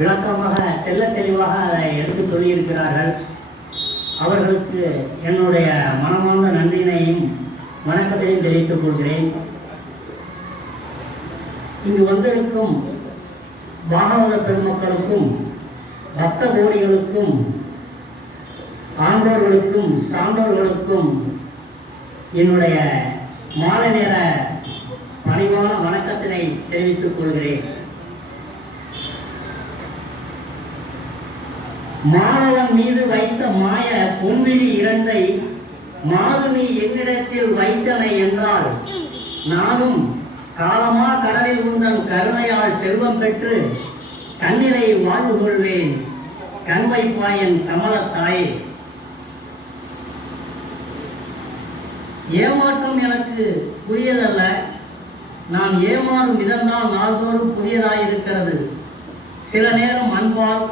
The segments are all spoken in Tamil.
விளக்கமாக தெல்ல தெளிவாக அதை எடுத்து சொல்லியிருக்கிறார்கள். அவர்களுக்கு என்னுடைய மனமார்ந்த நன்றியினையும் வணக்கத்தையும் தெரிவித்துக் கொள்கிறேன். இங்கு வந்திருக்கும் பாகவத பெருமக்களுக்கும் பக்த கோடிகளுக்கும் ஆண்டோர்களுக்கும் சான்றோர்களுக்கும் என்னுடைய மாலை நேர பணிவான வணக்கத்தினை தெரிவித்துக் கொள்கிறேன். மாணவன் மீது வைத்த மாய பொன்விழி இரண்டை மாதுமி என்னிடத்தில் வைத்தனை என்றால் நானும் காலமா கடலில் உந்தன் கருணையால் செல்வம் பெற்று கண்ணினை வாழ்வு கொள்வேன் கண்வைப்பாயன் கமலத்தாயே. ஏமாற்றம் எனக்கு புதியதல்ல, நான் ஏமாறும் விதம்தான் நாள்தோறும் புதியதாயிருக்கிறது. சில நேரம் அன்பால்,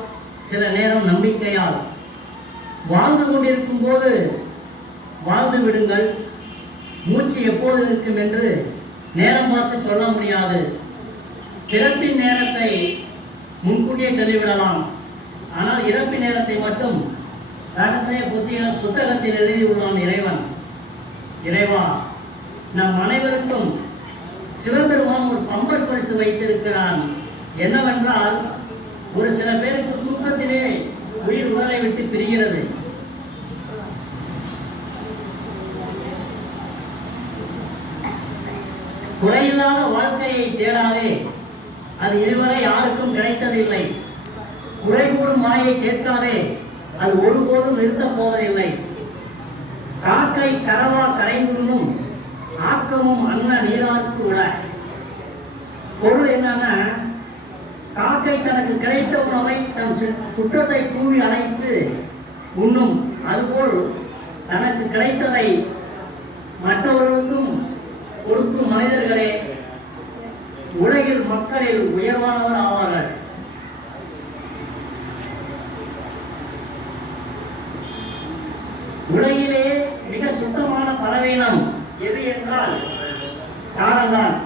சில நேரம் நம்பிக்கையால். வாழ்ந்து கொண்டிருக்கும் போது வாழ்ந்து விடுங்கள், மூச்சு எப்போது இருக்கும் என்று நேரம் பார்த்து சொல்ல முடியாது. பிறப்பின் நேரத்தை முன்கூட்டியே சொல்லிவிடலாம், ஆனால் இறப்பின் நேரத்தை மட்டும் ரகசிய புத்தகத்தில் எழுதியுள்ளான் இறைவன். இறைவா, நம் அனைவருக்கும் சிவபெருமான் ஒரு பம்பர் பரிசு வைத்திருக்கிறான். என்னவென்றால், ஒரு சில பேருக்கு தூக்கத்திலே உயிர் உடலை விட்டு பிரிகிறது. குறையில்லாத வாழ்க்கையை தேடாதே, அது இதுவரை யாருக்கும் கிடைத்ததில்லை. குறை கூடும் மாயை கேட்காதே, அது ஒருபோதும் நிறுத்தப் போவதில்லை. காற்றை கரவா கரைந்துண்ணும் ஆக்கமும் அன்ன நீராக்கு விட. பொருள் என்னன்னா, காற்றை தனக்கு கிடைத்த உணவை தன் சுற்றத்தை கூவி அணைத்து உண்ணும், அதுபோல் தனக்கு கிடைத்ததை மற்றவர்களுக்கும் கொடுக்கும் மனிதர்களே உலகில் மக்களில் உயர்வானவர் ஆவார்கள். உலகிலே மிக சுத்தமான பறவையினம் எது என்றால் காகம்தான்.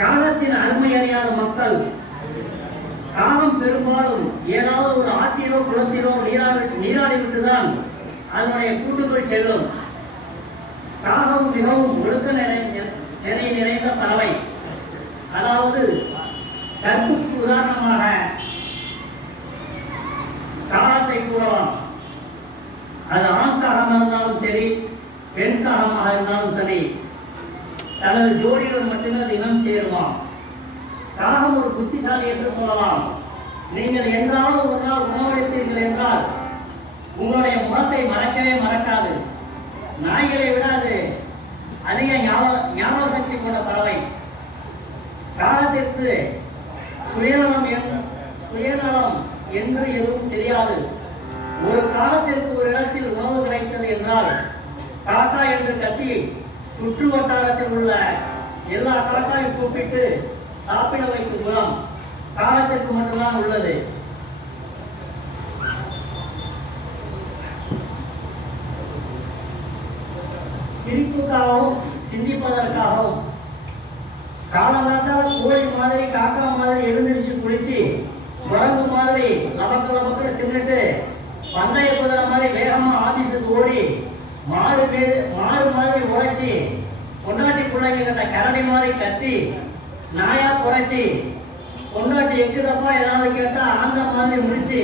காகத்தின் அருமை அறியாத மக்கள் காகம் பெரும்பாலும் ஏதாவது ஒரு ஆற்றிலோ குளத்திலோ நீராடிவிட்டுதான் அதனுடைய கூட்டுக்குள் செல்லும். காகம் மிகவும் ஒழுக்க நிறைந்த பறவை. அதாவது கற்புக்கு உதாரணமாக காகத்தை கூறலாம். அது ஆண் காகமாக இருந்தாலும் சரி, பெண் காகமாக இருந்தாலும் சரி, தனது ஜோடியுடன் மட்டுமே அது இனம் சேருவான். காகம் ஒரு புத்திசாலி என்று சொல்லலாம். நீங்கள் என்றாலும் ஒரு நாள் உணவளித்தீர்கள் என்றால் உங்களுடைய முகத்தை மறக்கவே மறக்காது. நாய்களை விட அது அதிக ஞாபக சக்தி கொண்ட பறவை. காகத்திற்கு சுயநலம் என்று எதுவும் தெரியாது. ஒரு காலத்திற்கு ஒரு இடத்தில் உணவு கிடைத்தது என்றால் காக்கா என்று கத்தி சுற்று வட்டாரத்தில் உள்ள எல்லா காக்காயும் கூப்பிட்டு சாப்பிட வைக்கும் குணம் காலத்திற்கு மட்டும்தான் உள்ளது. சிரிப்புக்காகவும் சிந்திப்பதற்காகவும் காலங்காத்தால் கோழி மாதிரி காக்கா மாதிரி எழுந்திரிச்சு குளிச்சு குரங்கு மாதிரி லபக்கு தின்னுட்டு பந்தய குதிரை மாதிரி வேகமா ஆபீஸுக்கு ஓடி மாறு மாதிரி உழைச்சி பொண்டாட்டி பிள்ளைங்க கிட்ட கரடி மாதிரி கத்தி நாயா குறைச்சி பொண்டாட்டி எக்குதப்பா ஏதாவது கேட்டா ஆந்த மாதிரி முடிச்சு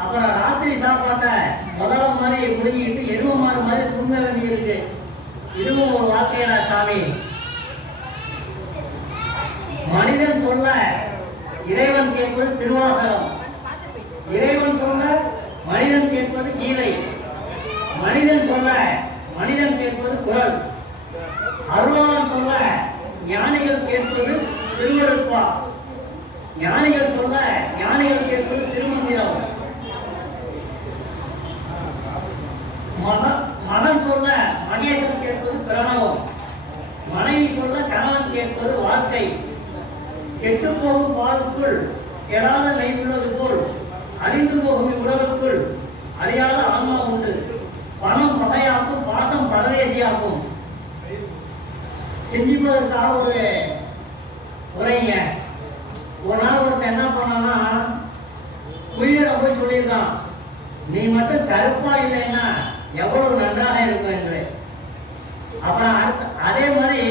அப்புறம் ராத்திரி சாப்பாட்டை முதல்ல மாதிரி முழுங்கிட்டு எருவ மாறு மாதிரி தூங்க வேண்டி இருக்கு. இதுவும் ஒரு வாழ்க்கையா சாமி? மனிதன் சொல்ல இறைவன் கேட்பது திருவாசகம், இறைவன் சொல்ல மனிதன் கேட்பது கீதை, மனிதன் சொல்ல மனிதன் கேட்பது குரல், அருளாளன் சொல்ல ஞானிகள் கேட்பது திருவருட்பா, ஞானிகள் சொல்ல ஞானிகள் கேட்பது திருமந்திரம், மகன் சொல்ல மகேசன் கேட்பது பிரணவம், மனைவி சொல்ல கணவன் கேட்பது வாழ்க்கை. கெட்டு போகும் பாலுக்குள் கெடாத நெய் உள்ளது போல் அழிந்து போகும் இவ்வுலகுக்குள் அறியாத ஆன்மா உண்டு. பணம் பகையாக்கும், பாசம் பரதேசியாக்கும். செஞ்சுப்பதற்காக ஒரு உரைங்க. ஒரு நாள் ஒருத்தர் என்ன பண்ணான்னா, சொல்லியிருக்கான், நீ மட்டும் கருப்பா இல்லைன்னா எவ்வளவு நன்றாக இருக்கும் என்று. அப்புறம் அதே மாதிரி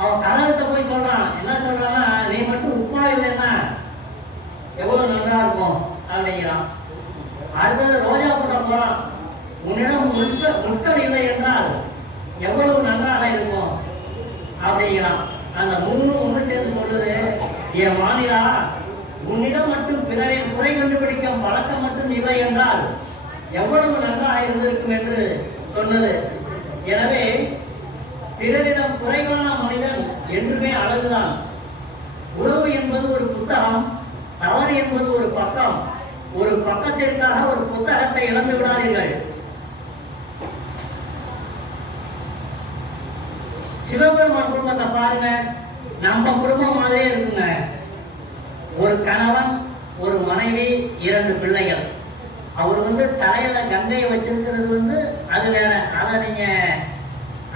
அவன் கணவர்கிட்ட போய் சொல்றான், என்ன சொல்றான்னா, நீ மட்டும் உப்பா இல்லைன்னா எவ்வளவு நன்றா இருக்கும் அப்படிங்கிறான். அடுத்தது ரோஜா கூட போறான், உன்னிடம் முட்கள் இல்லை என்றால் எவ்வளவு நன்றாக இருக்கும் அப்படிங்கிறான். அந்த மூணு ஒன்று சேர்ந்து சொல்லுது, என் மாநிலா, உன்னிடம் மட்டும் பிறரை குறை கண்டுபிடிக்கும் பழக்கம் மட்டும் இல்லை என்றால் எவ்வளவு நன்றாக இருந்திருக்கும் என்று சொன்னது. எனவே பிறரிடம் குறைவான மனிதன் என்றுமே அழகுதான். உறவு என்பது ஒரு புத்தகம், தவறு என்பது ஒரு பக்கம். ஒரு பக்கத்திற்காக ஒரு புத்தகத்தை இழந்து விடாதீர்கள். சிவபெருமான் குடும்பத்தை பாருங்க, நம்ம குடும்பம் மாதிரியே இருக்குங்க. ஒரு கணவன், ஒரு மனைவி, 2 பிள்ளைகள். அவர் தலையில கங்கையை வச்சிருக்கிறது அது வேற, அதை நீங்க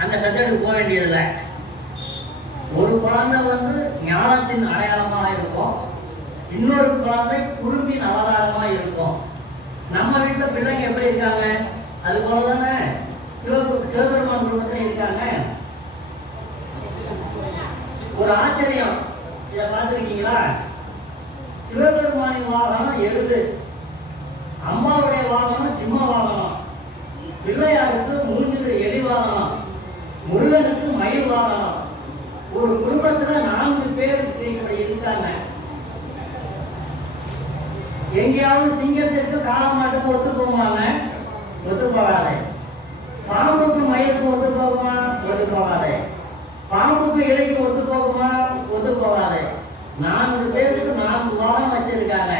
அந்த சப்ஜெக்டுக்கு போக வேண்டியதில்லை. ஒரு குழந்தை ஞானத்தின் அடையாளமாக இருக்கும், இன்னொரு குழந்தை குறும்பின் அவதாரமா இருக்கும். நம்ம வீட்டுல பிள்ளைங்க எப்படி இருக்காங்க, அது போலதானே சிவபெருமான் குடும்பத்துல இருக்காங்க. ஒரு ஆச்சரியம், இதை பார்த்திருக்கீங்களா? சிவபெருமானின் வாகனம் எருது, அம்மாவுடைய வாகனம் சிம்ம வாகனம், பிள்ளையாருக்கு மூஞ்சில் எலி வாகனம், முருகனுக்கு மயில் வாகனம். ஒரு குடும்பத்துல 4 பேர் இருக்காங்க. எங்கேயாவது சிங்கத்திற்கு காலமாட்டுக்கு ஒத்து போவாங்க, ஒத்து போகாது. பாம்புக்கு மயிலுக்கு ஒத்து போகுமா, ஒத்து போகாது. பாம்புக்கு இலைக்கு ஒத்து போகுமா, ஒத்து போகாது. 4 பேருக்கு 4 வாகனம் வச்சிருக்காங்க.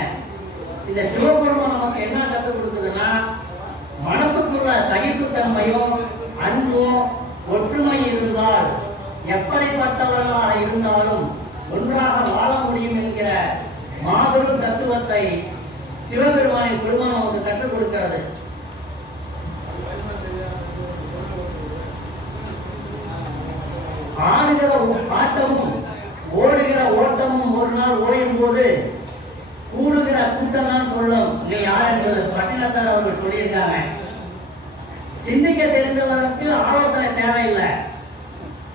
இந்த சிவபெருமான் நமக்கு என்ன கற்றுக் கொடுக்குதுன்னா, மனசுக்குள்ள சகிப்புத்தன்மையும் அன்பும் ஒற்றுமை இருந்தால் எப்படிப்பட்டவர்களாக இருந்தாலும் ஒன்றாக வாழ முடியும் என்கிற மாபெரும் தத்துவத்தை சிவபெருமானின் குடும்பம் நமக்கு கற்றுக் கொடுக்கிறது. ஆடுகிற ஆட்டமும் ஓடுகிற ஓட்டமும் ஒரு நாள் ஓயும் போது கூடுகிற கூட்டம் தான் சொல்லும் நீ யார் என்பது பட்டினத்தார் அவர்கள் சொல்லியிருக்காங்க. சிந்திக்க தெரிந்தவனுக்கு ஆலோசனை தேவையில்லை.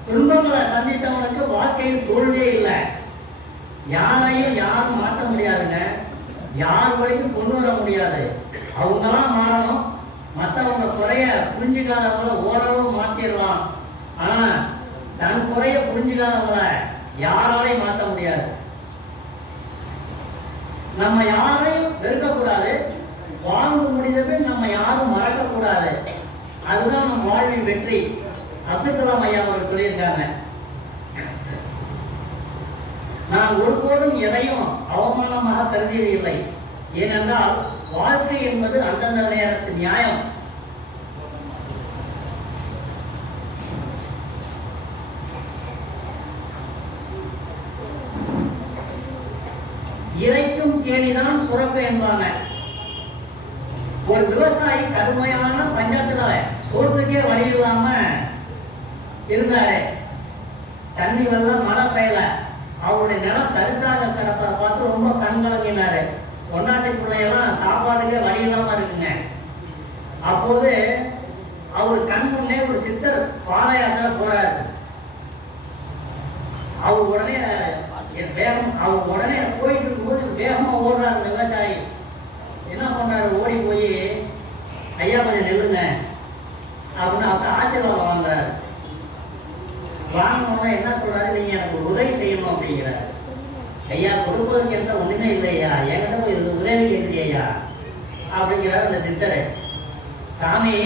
துன்பங்களை சந்தித்தவனுக்கு வாழ்க்கையில் தோல்வியே இல்லை. யாரையும் யாரும் மாற்ற முடியாதுங்க, யார் வரைக்கும் கொண்டு வர முடியாது. அவங்களாம் மாறணும். மற்றவங்க குறைய புரிஞ்சுக்காதவங்கள ஓரளவு மாற்றிடலாம். ஆனா தன் குறைய புரிஞ்சுக்காதவங்கள யாராலையும் மாற்ற முடியாது. நம்ம யாரையும் வெறுக்கக்கூடாது, வாழ்ந்து முடிந்தது நம்ம யாரும் மறக்கக்கூடாது. அதுதான் நம் வாழ்வின் வெற்றி. அப்துல் கலாம் ஐயா அவர்கள் சொல்லியிருக்காங்க, நான் ஒருபோதும் எதையும் அவமானமாக கருதியது இல்லை. ஏனென்றால் வாழ்க்கை என்பது அந்தந்த நேரத்து நியாயம். இறைக்கும் கேணிதான் சுரக்க என்பாங்க. ஒரு விவசாயி கடுமையான பஞ்சத்துல சோற்றுக்கே வழி இல்லாம இருந்தாரு. தண்ணி வெள்ளம் மழை பெய்யல. அவருடைய நிலம் தரிசாக கிடப்பதை பார்த்து ரொம்ப கண்கலங்கினாரு. பொண்டாட்டி பிள்ளையெல்லாம் சாப்பாடுக்கே வழி இல்லாம இருக்குங்க. அப்போது அவர் கண் முன்னே ஒரு சித்தர் பாதையாக போறாரு. அவர் உடனே போயிட்டு இருக்கும்போது வேகமா ஓடுறாரு அந்த விவசாயி. என்ன பண்றாரு, ஓடி போய் ஐயா கொஞ்சம் நெல்லுங்க அப்படின்னு அவருக்கு ஆசீர்வாதம் வாங்குறாரு. வாங்கினோட என்ன சொல்றாரு, நீங்க எனக்கு ஒரு உதவி செய்யணும் அப்படிங்கிறாரு. ஐயா கொடுப்பதற்கு எந்த ஒண்ணுமே இல்லையா, என்கிட்ட இது உதவி கேட்குறியா அப்படிங்கிறாரு அந்த சித்தரை. சாமி,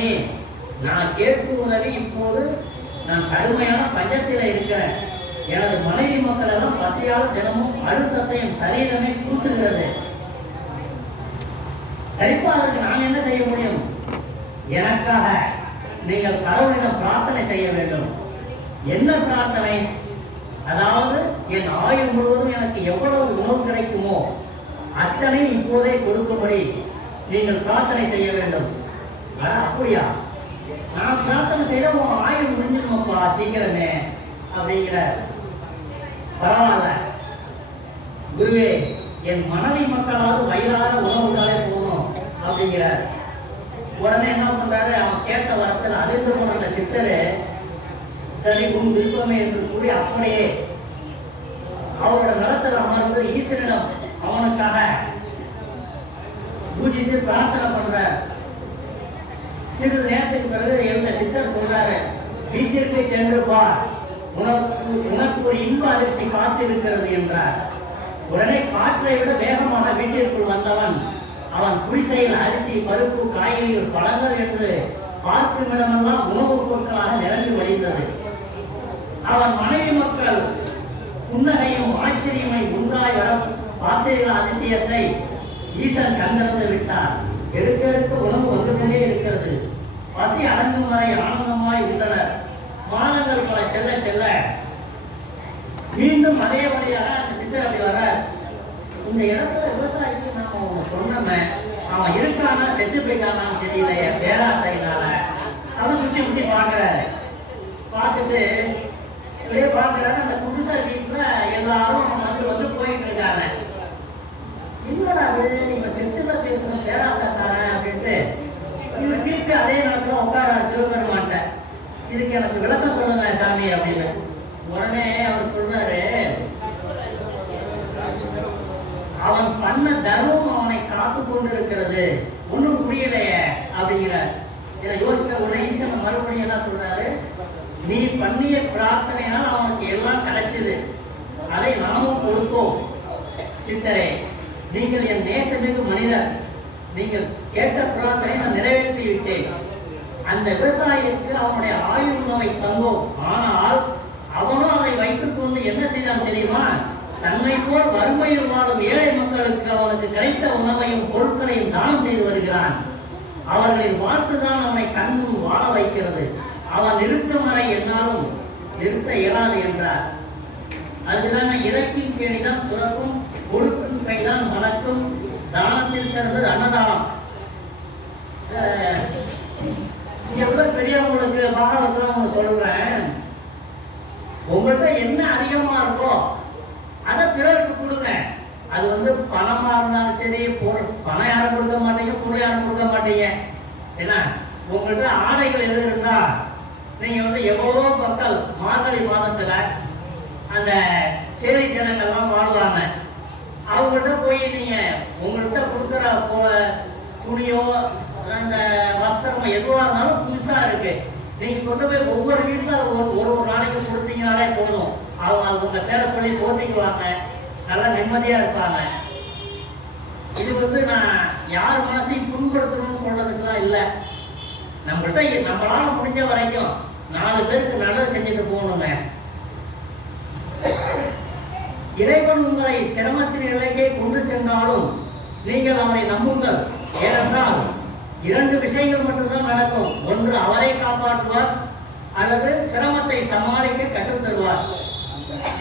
நான் கேட்கும் உதவி இப்போது நான் கடுமையான பஞ்சத்தில் இருக்கிறேன். எனது மனைவி மக்கள் எல்லாம் பசியால் தினமும் அழுசத்தையும் சரீரமே பூசுகிறது. சரிப்பாதற்கு நான் என்ன செய்ய முடியும்? எனக்காக நீங்கள் கடவுளிடம் பிரார்த்தனை செய்ய வேண்டும். என்ன பிரார்த்தனை? அதாவது என் ஆயுள் முழுவதும் எனக்கு எவ்வளவு உணவு கிடைக்குமோ அத்தனை இப்போதே கொடுக்கும்படி நீங்கள் பிரார்த்தனை செய்ய வேண்டும். அப்படியா? நான் பிரார்த்தனை செய்த உன் ஆயுள் முடிஞ்சிருமப்பா சீக்கிரமே அப்படிங்கிற. பரவாயில்ல குருவே, என் மனைவி மக்களாவது வயிறாக உணவுகளே போகணும் அப்படிங்கிறார். உடனே என்ன பண்றாரு, அவன் கேட்ட வரத்தில் அதிர்ந்து போன அந்த சித்தரு சரி உன் விருப்பமே என்று கூறி அப்படியே அவரோட நிலத்தில் அமர்ந்து ஈஸ்வரனிடம் அவனுக்காக பூஜித்து பிரார்த்தனை பண்ற. சிறிது நேரத்துக்கு பிறகு எழுந்த சித்தர் சொல்றாரு, வீட்டிற்கு சென்று பார், உனக்கு ஒரு இன்ப அதிர்ச்சி காத்திருக்கிறது என்றார். உடனே காற்றை விட வேகமாக வீட்டிற்குள் வந்தவன் அவன் குடிசையில் அரிசி, பருப்பு, காய்கறிகள், பழங்கள் என்று பார்க்கும் இடமெல்லாம் உணவுப் பொருட்களாக நிரம்பி வழிந்தது. அவன் மனைவி மக்கள் புன்னகையும் ஆச்சரியமை உண்டாய் வர பார்த்தீர்கள் அதிசயத்தை. ஈசன் கண்திறந்து விட்டார். எடுக்க உணவு வந்து கொண்டே இருக்கிறது. பசி அடங்கும் வரை ஆனந்தமாய் உள்ளனர். மாதங்கள் பல செல்ல செல்ல மீண்டும் அதே வழியாக அந்த சித்தர் அப்படி வர, இந்த இடத்துல விவசாயிக்கு நாம ஒண்ணு சொன்னோமே, அவன் இருக்கானா செத்து போயிட்டானான்னு தெரியலையே பேராசையினால அவன் சுத்தி முத்தி பாக்குறாரு. பார்த்துட்டு இப்படியே பாக்குறாரு. அந்த குடிசை வீட்டுல எல்லாரும் வந்து போயிட்டு இருக்காங்க. என்னடா அது இவன் செத்துல பேசுற பேராசைக்காரன் அப்படின்ட்டு இவர் திருப்பி அதே நேரத்துல உட்கார சிவபெருமான்ட்ட, இதுக்கு எனக்கு விளக்கம் சொல்லுங்க சாமி அப்படின்னு. உடனே அவர் சொல்றாரு, அவன் பண்ண தர்மம் அவனை காத்து கொண்டு இருக்கிறது, ஒன்றும் புரியலையே அப்படிங்கிறார். இதை யோசிக்க உடனே ஈசன் மறுபடியும் என்ன சொல்றாரு, நீ பண்ணிய பிரார்த்தனையால் அவனுக்கு எல்லாம் கிடைச்சது, அதை நாமும் கொடுப்போம். சித்தரே, நீங்கள் என் நேசமிகு மனிதர், நீங்கள் கேட்ட பிரார்த்தனை நான் நிறைவேற்றி விட்டேன். அந்த விவசாயிக்கு அவனுடைய ஆயுள் உணவை தந்தோம். ஆனால் அவனும் அதை வைத்துக் கொண்டு என்ன செய்தான் தெரியுமா, தன்னை போல் வறுமையில் வாழும் ஏழை மக்களுக்கு அவனுக்கு கிடைத்த உணவையும் பொருட்களையும் தானம் செய்து வருகிறான். அவர்களின் வாழ்த்துதான் அவனை கண்முன் வாழ வைக்கிறது. அவன் நிறுத்தும் வரை என்னாலும் நிறுத்த இயலாது என்றார். அதுதான இறக்கின் பேணிதான் துறக்கும், ஒழுக்கும் கைதான் மணக்கும், தானத்தில் சிறந்தது அன்னதானம். எவ்வளவு பெரியவங்களுக்கு பாகவதம் சொல்லுவேன், உங்கள்கிட்ட என்ன அதிகமா இருக்கோ அதை பிறருக்கு கொடுங்க. அது பணமா இருந்தாலும் சரி, பணம் யாரும் கொடுக்க மாட்டீங்க, பொருள் யாரும் கொடுக்க மாட்டீங்க. என்ன உங்கள்கிட்ட ஆடைகள் எது இருந்தா நீங்க எவ்வளவோ மக்கள் மார்கழி மாதத்துல அந்த சேரி ஜனங்கள்லாம் வாழ்வாங்க. அவங்கள்ட்ட போய் நீங்க உங்கள்கிட்ட கொடுக்குற துணியோ அந்த வஸ்திரமோ எதுவா இருந்தாலும் புதுசா இருக்கு, நீங்க கொண்டு போய் ஒவ்வொரு வீட்டுல ஒரு நாளைக்கு கொடுத்தீங்கனாலே போதும். அவங்க உங்க பேரை சொல்லி போட்டிக்குவாங்க, நல்லா நிம்மதியா இருப்பாங்க. இது நான் யார் மனசையும் புண்படுத்தணும்னு சொல்றதுக்குலாம் இல்லை. நம்மள்கிட்ட நம்மளால முடிஞ்ச வரைக்கும் 4 பேருக்கு நல்லது செஞ்சுட்டு போகணுங்க. இறைவன் உங்களை சிரமத்தின் நிலைக்கே கொண்டு சென்றாலும் நீங்கள் அவரை நம்புங்கள். ஏனென்றால் 2 விஷயங்கள் மட்டும்தான் நடக்கும். ஒன்று அவரை காப்பாற்றுவார், அல்லது சிரமத்தை சமாளிக்க கற்றுத் தருவார்.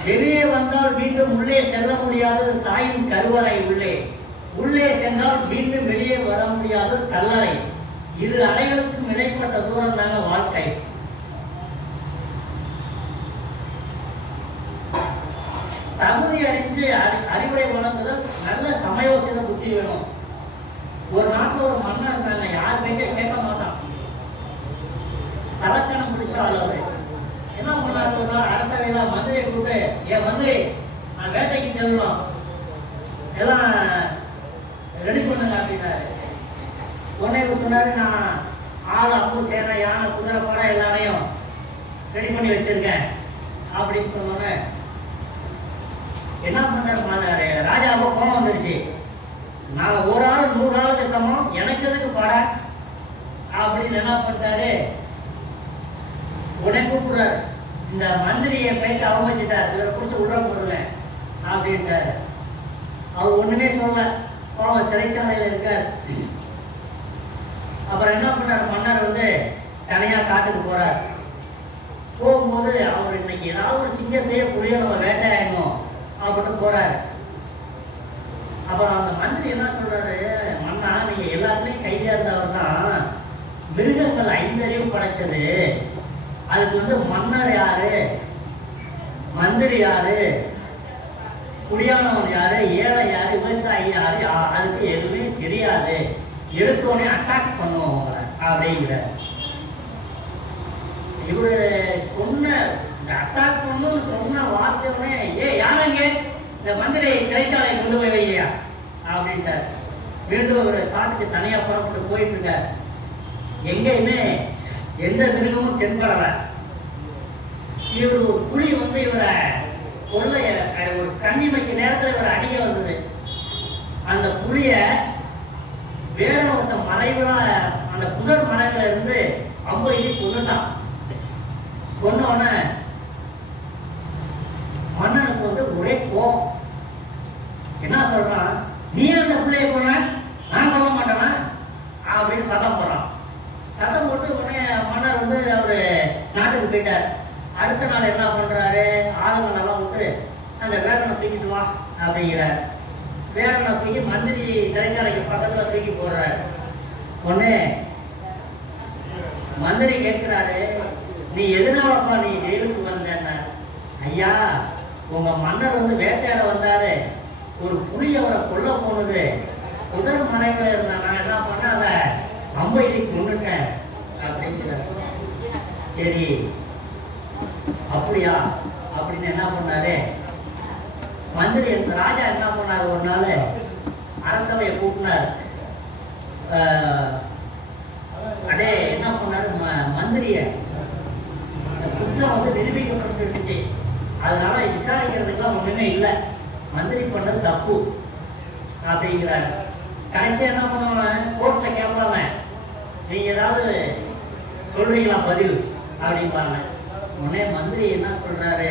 வெளியே வந்தால் மீண்டும் உள்ளே செல்ல முடியாதது தாயின் கருவறை, உள்ளே சென்றால் மீண்டும் வெளியே வர முடியாதது கல்லறை. இரு அறைகளுக்கும் இடைப்பட்ட தூரம் தாங்க வாழ்க்கை. தகுதி அறிஞ்சு அறிவுரை வழங்குதல், நல்ல சமயோசித புத்தி வேணும். ஒரு நாட்டில் ஒரு மன்னன் இருந்தாங்க, யார் பேச்ச கேட்க மாட்டான், தலக்கணம் பிடிச்சாள். அவரு என்ன பண்ணாரு, அரசவையில மந்திரியை கூப்பிட்டு, என் மந்திரி நான் வேட்டைக்கு செல்லணும், எல்லாம் ரெடி பண்ணுங்க அப்படின்னாரு. உடனே சொன்னாரு, நான் ஆள், அம்பு, சேனை, யானை, குதிரை, படை எல்லாரையும் ரெடி பண்ணி வச்சிருக்கேன் அப்படின்னு சொன்னோன்னே என்ன பண்ணாரு, ராஜாவுக்கு கோபம் வந்துருச்சு. நான் ஒரு ஆள் 100 ஆளுக்கு சமம், எனக்கு எதுக்கு பட அப்படின்னு என்ன பண்ணிட்டாரு, உடனே கூப்பிடுறாரு. இந்த மந்திரியை பேச அவமதிச்சிட்டார், இவரை பிடிச்சி உள்ள போடுவேன் அப்படின்ட்டாரு. அவர் ஒண்ணுமே சொல்ல, பாவம் சிறைச்சாலையில் இருக்கார். அப்புறம் என்ன பண்ணார், மன்னர் தனியா காட்டுக்கு போறார். போகும்போது அவர் இன்னைக்கு ஏதாவது ஒரு சிங்கத்தையே புளிய நம்ம வேட்டையாடணும் அப்படின்னு போறாரு. அப்புறம் அந்த மந்திரி என்ன சொல்றாரு, மன்னா நீங்க எல்லாத்துலயும் கைதியா இருந்தவர் தான், மிருகங்கள் 5 அறிவு படைச்சது, அதுக்கு மன்னர் யாரு, மந்திரி யாரு, குடியானவன் யாரு, ஏழை யாரு, விவசாயி யாரு, அதுக்கு எதுவுமே தெரியாது. எடுத்தோடனே அட்டாக் பண்ணுவோம் அப்படிங்கிற இவரு சொன்ன அட்டாக் பண்ணு சொன்ன வார்த்தை யாருங்க இந்த மந்திரி சிறைச்சாலை கொண்டு போய் வையா அப்படின்ட்டார். மீண்டும் ஒரு காட்டுக்கு தனியா புறப்பட்டு போயிட்டு இருக்கார். எங்கேயுமே எந்த மிருகமும் தென்படல. இவர் ஒரு புலி வந்து இவரை கொள்ளை ஒரு கண்ணிமைக்கு நேரத்தில் இவரை அடிக்க வந்தது. அந்த புலிய வேற ஒருத்த மறைவுல அந்த புதர் மலையில இருந்து அம்பையை கொண்டுட்டான். கொன்னோட மன்னனுக்கு வந்து ஒரே கோபம். என்ன சொல்றான், நீ அந்த பிள்ளைய கொன்ன, நான் கொல்ல மாட்டேனா அப்படின்னு சத்தம் போடுறான். சத்தம் போட்டு உடனே மன்னர் வந்து அவரு நாட்டுக்கு போயிட்டார். அடுத்த நாள் என்ன பண்றாரு, ஆளுங்க எல்லாம் விட்டு அந்த வேகனை தூக்கிட்டு வா அப்படிங்கிறார். வேகனை தூக்கி மந்திரி சிறைச்சாலைக்கு பக்கத்துல தூக்கி போடுறாரு. உடனே மந்திரி கேட்கிறாரு, நீ எதனாலப்பா நீ ஜெயிலுக்கு வந்தேன்னா, ஐயா உங்க மன்னர் வந்து வேட்டையாட வந்தாரு, ஒரு புலி அவரை கொல்ல போனது, புதர் மலையில இருந்த நான் என்ன பண்ண அதை அம்பைக்கு கொண்டுட்டேன் அப்படிங்கிறார். சரி அப்படியா அப்படின்னு என்ன பண்ணாரு மந்திரி, ராஜா என்ன பண்ணாரு, ஒரு நாள் அரசவையை கூட்டினார். அடே என்ன பண்ணாரு, மந்திரிய குற்றம் வந்து நிரூபிக்கப்பட்டுருச்சு, அதனால விசாரிக்கிறதுக்குலாம் ஒண்ணுமே இல்லை, மந்திரி பண்ணது தப்பு அப்படிங்கிறார். கடைசியா என்ன பண்ணுவாங்க, கோர்ட்ல கேட்பாங்க, நீங்க ஏதாவது சொல்றீங்களா பதில் அப்படிம்பாங்க. உடனே மந்திரி என்ன சொல்றாரு,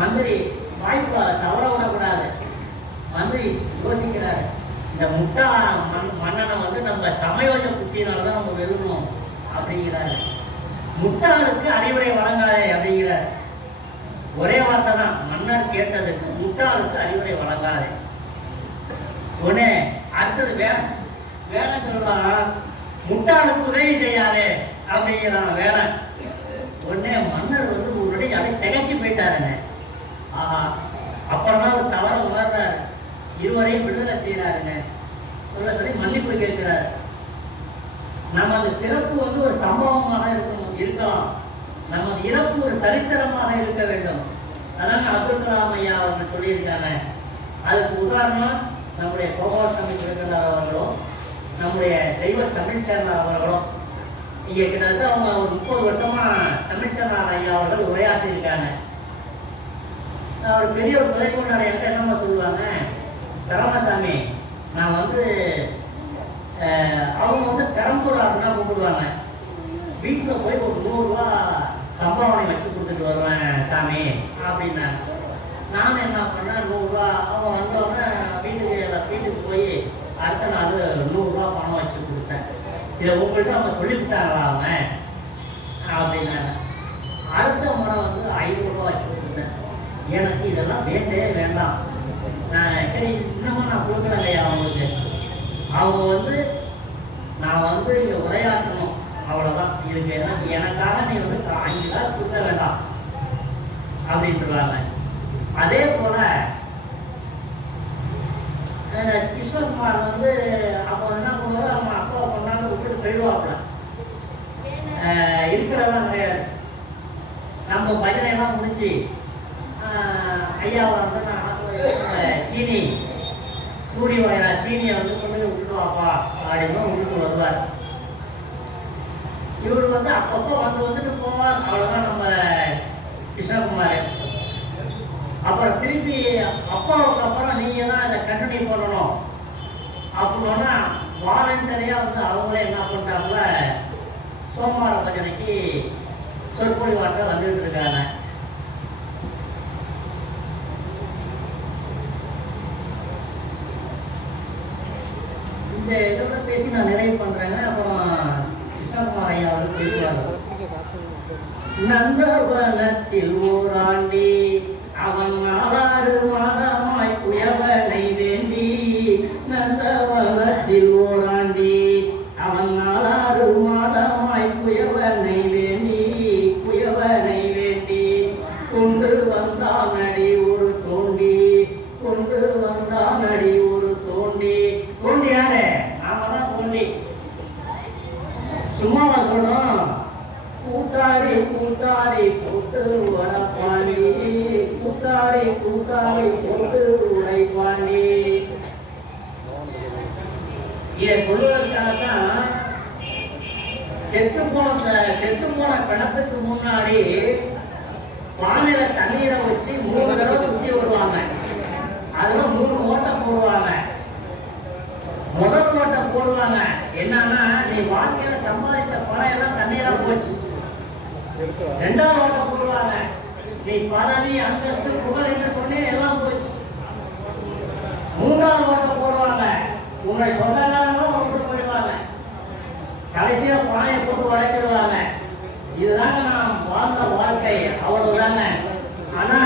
மந்திரி வாய்ப்பை தவற விடக்கூடாது. மந்திரி யோசிக்கிறாரு, இந்த முட்டா மன்னனை வந்து நம்ம சமயோஜ புத்தினால்தான் நம்ம வெறுக்கணும் அப்படிங்கிறாரு. முட்டாளுக்கு அறிவுரை வழங்காதே அப்படிங்கிறார். ஒரே வார்த்தை தான் மன்னர் கேட்டதுக்கு, முட்டாளுக்கு அறிவுரை வழங்காதே. உடனே அடுத்தது வேலை சொல்லலாம், முட்டாளுக்கு உதவி செய்யாதே அப்படிங்கிறான் வேலை. உடனே மன்னர் வந்து ஒரு அப்படியே திகச்சு போயிட்டாருங்க. ஆஹா, அப்புறமா ஒரு தவற உணர்றாரு, இருவரையும் விடுதலை செய்யறாருங்க. சொல்ல சொல்லி மன்னிப்பு கேட்கிறாரு. நமது பிறப்பு வந்து ஒரு சம்பவமாக இருக்கலாம், நமது இறப்பு ஒரு சரித்திரமாக இருக்க வேண்டும். அதான் அப்துல் கலாம் ஐயா அவர்கள் சொல்லியிருக்காங்க. அதுக்கு உதாரணம் நம்முடைய கோபாலசாமி திருக்கண்டார் அவர்களும் நம்முடைய தெய்வ தமிழ்ச்சேர்னார் அவர்களும். இங்கே கிட்டத்தட்ட அவங்க ஒரு 30 வருஷமா தமிழ்ச்சேர்னார் ஐயா அவர்கள் உரையாற்றிருக்காங்க. அவர் பெரிய ஒரு துறை கொண்டாட என்கிட்ட என்னமா சொல்லுவாங்க, சரவணசாமி நான் வந்து அவங்க வந்து பெரம்பூர் அப்படின்னா கூப்பிடுவாங்க, வீட்டில் போய் ஒரு 100 ரூபா சம்பாவனை வச்சு கொடுத்துட்டு வருவேன் சாமி அப்படின்னா. நானும் என்ன பண்ணேன், 100 ரூபா அவங்க வந்தவொடனே வீட்டுக்கு போய் அடுத்த நாள் 100 ரூபா பணம் வச்சு கொடுத்தேன். இதை உங்கள்கிட்ட அவங்க சொல்லிவிட்டாங்களா அவங்க அப்படின்னாங்க. அடுத்த முறை வந்து 500 ரூபா வச்சு கொடுத்தேன். எனக்கு இதெல்லாம் வேண்டே வேண்டாம், நான் சரி இன்னமும் நான் கொடுக்குறேன் இல்லையா அவங்களுக்கு. அவங்க வந்து நான் வந்து இங்கே உரையாற்றணும் அவ்வளோதான், இதுக்கு எனக்காக நீ வந்து 5 காசு கொடுக்க வேண்டாம் அப்படின்ட்டுருவாங்க. அதே போல கிருஷ்ணகுமார் வந்து அப்போ என்ன பண்ணுவாரு, அவங்க அப்பா கொண்டாந்து விட்டுட்டு போயிடுவாப்புல. இருக்கிறதெல்லாம் கிடையாது. நம்ம பஜனைலாம் முடிஞ்சு ஐயாவை வந்து சீனி சூரிய வாயிலா சீனியை வந்து கொண்டு போய் விட்டுருவாப்பா அப்படின்னு விட்டுட்டு வருவார். இவர் வந்து அப்பப்போ வந்துட்டு போவார், அவ்வளோதான் நம்ம கிருஷ்ணகுமார். அப்புறம் திருப்பி அப்பாவுக்கு அப்புறம் நீங்க தான் இதை கண்டினியூ பண்ணணும் அப்படின்னா வாலண்டரியா வந்து அவங்களே என்ன பண்றாங்க, சோமவார பஜனைக்கு சொற்பொழிவாட்ட வந்துட்டு இருக்காங்க. இந்த இதோட பேசி நான் நிறைவு பண்றேங்க. அப்புறம் கிருஷ்ணகுமார் ஐயா அவர்கள் பேசுவாங்க. நந்தவனத்தில் ஓராண்டி அவன் 4 மாதமாய் புயவனை வேண்டி போட்டு உடைப்பாண்டி. இதை சொல்வதற்காகத்தான் செத்து போன பிணத்துக்கு முன்னாடி பானையில தண்ணீரை வச்சு 3 தடவை சுற்றி வருவாங்க. அதுல 3 ஓட்டை போடுவாங்க. முதல் ஓட்டை போடுவாங்க என்னன்னா, நீ வாழ்க்கையில சம்பாதிச்ச பணம் எல்லாம் தண்ணீரா போச்சு. 2வது ஓட்டை போடுவாங்க, நீ பதவி அந்தஸ்து புகழ் என்று சொன்னே எல்லாம் போச்சு. 3வது ஓட்டை போடுவாங்க, உங்களை சொந்தக்காரங்களும் விட்டு போயிடுவாங்க. கடைசியா பானையை போட்டு உடைச்சிடுவாங்க. இதுதாங்க நாம் வாழ்ந்த வாழ்க்கை, அவ்வளவுதாங்க. ஆனா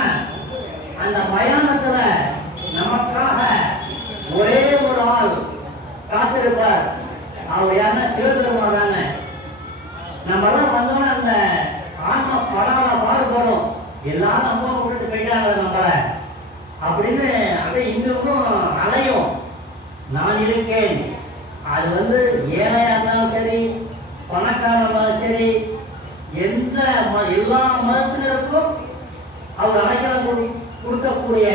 அந்த மயானத்துல நமக்காக ஒரே ஒரு ஆள் காத்திருப்பார். அவர் யாருன்னா சிவபெருமான் தாங்க. நம்ம எல்லாம் வந்தோம்னா அந்த ஆன்மா படாத பாடுபடும். எல்லாரும் அம்மா விட்டுட்டு போயிட்டாங்க நம்மள அப்படின்னு அப்படியே இன்னும் அலையும். நான் இருக்கேன். அது ஏழையா இருந்தாலும் சரி, பணக்காரா இருந்தாலும் சரி, எல்லா மதத்தினருக்கும் அவர் அடைக்கலம் கொடுக்கக்கூடிய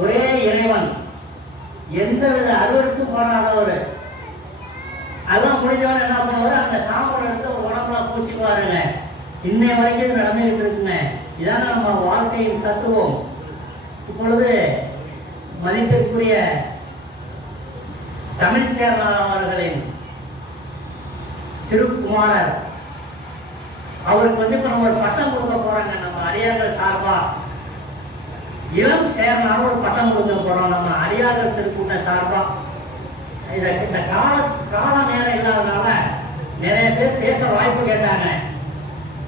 ஒரே இறைவன். எந்தவித அருவருக்கும் போராடவர். அதெல்லாம் முடிஞ்சவன என்ன பண்ணுவாரு, அந்த சாப்பாடு எடுத்து உடம்புல பூசிக்குவாருங்க. இன்னை வரைக்கும் நடந்துகிட்டு இருக்குங்க. இதான் நம்ம வாழ்க்கையின் தத்துவம். இப்பொழுது மதிப்பிற்குரிய தமிழ்ச்சேரனார் அவர்களின் திருக்குமாரர் அவருக்கு இப்ப நம்ம ஒரு பட்டம் கொடுக்க போறாங்க. நம்ம அடியார்கள் சார்பா இளம் சேர்னால ஒரு பட்டம் கொடுக்க போறோம். நம்ம அடியார்கள் திருக்கூட்ட சார்பா. இந்த காலம் நேரம் இல்லாதனால நிறைய பேர் பேச வாய்ப்பு கேட்டாங்க.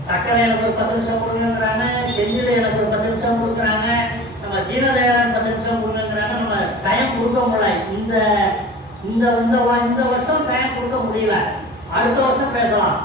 சக்கரை எனக்கு ஒரு 10 நிமிஷம் கொடுங்கிறாங்க, செஞ்சில எனக்கு ஒரு 10 நிமிஷம் கொடுக்குறாங்க, நம்ம தீனதயாளன் 10 நிமிஷம் கொடுங்கிறாங்க. நம்ம டைம் கொடுக்க முடியல. இந்த வருஷம் டைம் கொடுக்க முடியல. அடுத்த வருஷம் பேசலாம்.